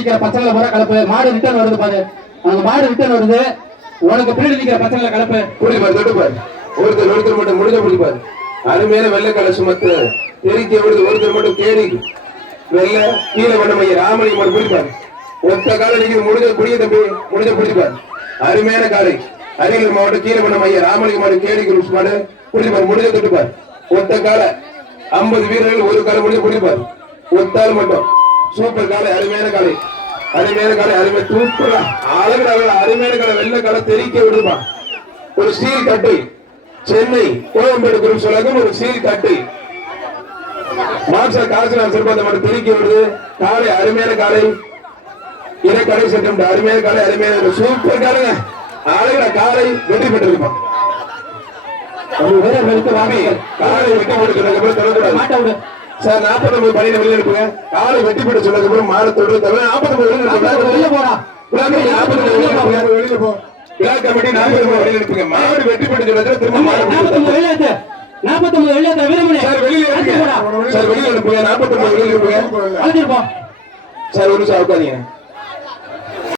நிக்கிற பசங்களை பூரா கலப்பு. மாடு ரிட்டர்ன் வருது பாரு. அந்த மாடு ரிட்டர்ன் வருது. உனக்கு பின்னாடி நிக்கிற பசங்களை கலப்பு. புடிப்பார் தொட்டுப்பார் ஒருத்தர் ஒருத்தர் மட்டும் முடிஞ்ச பிடிப்பார் அருமையான வெள்ளைக்கடை சுமத்து. தெரிக்க விடுது ஒருத்தர் மட்டும் தேடி. வெள்ளை கீழே கொண்ட மைய ராமலிங்க மட்டும் பிடிப்பார் ஒத்த கால நீங்க முடிஞ்ச குடிய தம்பி முடிஞ்ச குடிப்பாரு அருமையான காலை. அரியலூர் மாவட்டம் கீழே கொண்ட மைய ராமலிங்க மாடு கேடி குரூப்ஸ் மாடு பிடிப்பார் முடிஞ்ச தொட்டுப்பாரு ஒத்த கால. ஐம்பது வீரர்கள் ஒரு காலை முடிஞ்ச குடிப்பாரு ஒத்தாள் மட்டும். சூப்பர் காலை அருமையான காலை. அருமையான காலை அருமை தூப்பரா அழகு அருமையான காலை வெள்ளை காலை தெரிக்க விடுப்பா ஒரு ஸ்டீல் கட்டு சென்னை கோயம்பேடு குரூப் சொல்லகம் ஒரு ஸ்டீல் கட்டு மார்க்சர் காசுலாம் சிறப்பாக மட்டும் தெரிக்க விடுது. காலை அருமையான காலை. இறை கடை சட்டம் அருமையான காலை அருமையான சூப்பர் காலைங்க. அழகுல காலை வெற்றி பெற்றிருப்பான் காலை வெட்டி போட்டு தொடக்கூடாது சார் நாற்பத்தொன்பது பணியில வெளியே அனுப்புங்க காலை வெட்டி போட்டு சொன்னதுக்கப்புறம் மாறத்தோடு தவிர நாற்பத்தொன்பது வெளியே அனுப்புங்க வெளியே போடா. நாற்பத்தொன்பது வெளியே அனுப்புங்க வெளியே போ. விழா கமிட்டி நாற்பத்தொன்பது வெளியே அனுப்புங்க மாடு வெட்டி போட்டு சொன்னதுக்கு திரும்ப மாடு வெளியேத்த வீரமணி சார் வெளியில அழைச்சிட்டு போடா. அனுப்புங்க சார் வெளியில அனுப்புங்க அழைச்சிட்டு போ. சார் ஒரு நிமிஷம்